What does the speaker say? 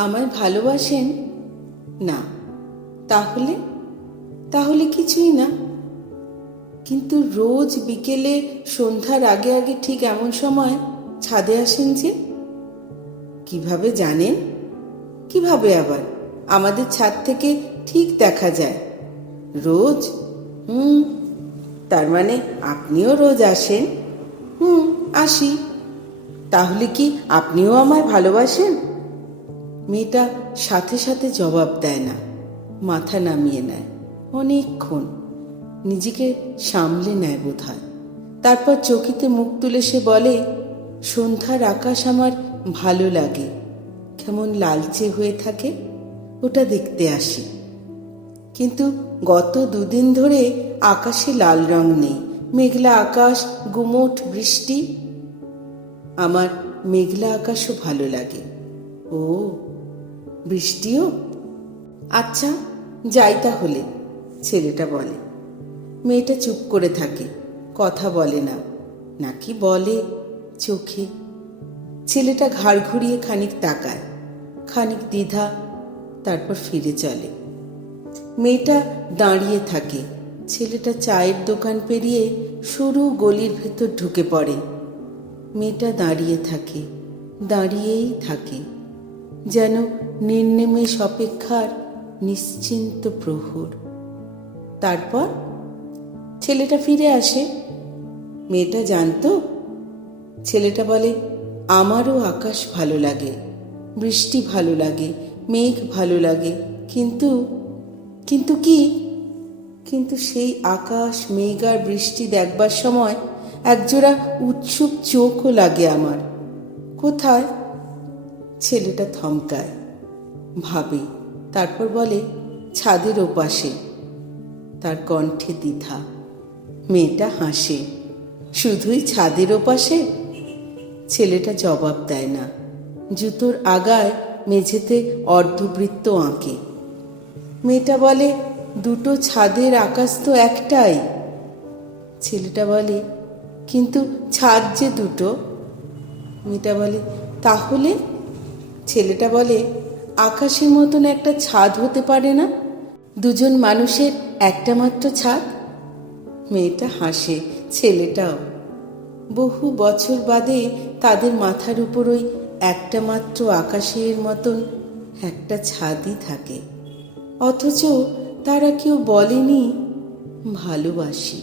আমায় ভালোবাসেন? না। তাহলে? তাহলে কিছুই না। কিন্তু রোজ বিকেলে সন্ধ্যার আগে আগে ঠিক এমন সময় ছাদে আসেন যে? কিভাবে জানেন? কিভাবে আবার? আমাদের ছাদ থেকে ঠিক দেখা যায়। রোজ? তার মানে আপনিও রোজ আসেন? আসি। তাহলে কি আপনিও আমায় ভালোবাসেন? মেয়েটা সাথে সাথে জবাব দেয় না, মাথা নামিয়ে নেয় অনেকক্ষণ, নিজেকে সামলে নেয় বোধ হয়। তারপর চকিতে মুখ তুলে সে বলে, সন্ধ্যার আকাশ আমার ভালো লাগে, কেমন লালচে হয়ে থাকে, ওটা দেখতে আসি। কিন্তু গত দুদিন ধরে আকাশে লাল রং নেই, মেঘলা আকাশ, গুমোট বৃষ্টি। আমার মেঘলা আকাশও ভালো লাগে। ও, বৃষ্টিও? আচ্ছা, যাই তাহলে, ছেলেটা বলে। মেয়েটা চুপ করে থাকে, কথা বলে না, নাকি বলে চোখে। ছেলেটা ঘাড় ঘুরিয়ে খানিক তাকায়, খানিক দ্বিধা, তারপর ফিরে চলে। মেয়েটা দাঁড়িয়ে থাকে। ছেলেটা চায়ের দোকান পেরিয়ে সরু গলির ভেতর ঢুকে পড়ে। মেয়েটা দাঁড়িয়ে থাকে, দাঁড়িয়েই থাকে, যেন নির্নিমেষ অপেক্ষার নিশ্চিন্ত প্রহর। তারপর ছেলেটা ফিরে আসে। মেয়েটা জানতো? ছেলেটা বলে, আমারও আকাশ ভালো লাগে, বৃষ্টি ভালো লাগে, মেঘ ভালো লাগে, কিন্তু কিন্তু কি? কিন্তু সেই আকাশ, মেঘ আর বৃষ্টি দেখবার সময় একজোড়া উৎসুক চোখও লাগে আমার। কোথায়? ছেলেটা থমকায়, ভাবে, তারপর বলে, ছাদের ওপাশে। তার কণ্ঠে দ্বিধা। মেয়েটা হাসে, শুধুই ছাদের ওপাশে? ছেলেটা জবাব দেয় না, জুতোর আগায় মেঝেতে অর্ধবৃত্ত আঁকে। মেয়েটা বলে, দুটো ছাদের আকাশ তো একটাই। ছেলেটা বলে, কিন্তু ছাদ যে দুটো। মেয়েটা বলে, তাহলে? ছেলেটা বলে, আকাশের মতন একটা ছাদ হতে পারে না? দুজন মানুষের একটা মাত্র ছাদ? মেয়েটা হাসে, ছেলেটাও। বহু বছর বাদে তাদের মাথার উপর ওই একটা মাত্র আকাশের মতন একটা ছাদই থাকে, অথচ তারা কেউ বলেনি ভালোবাসি।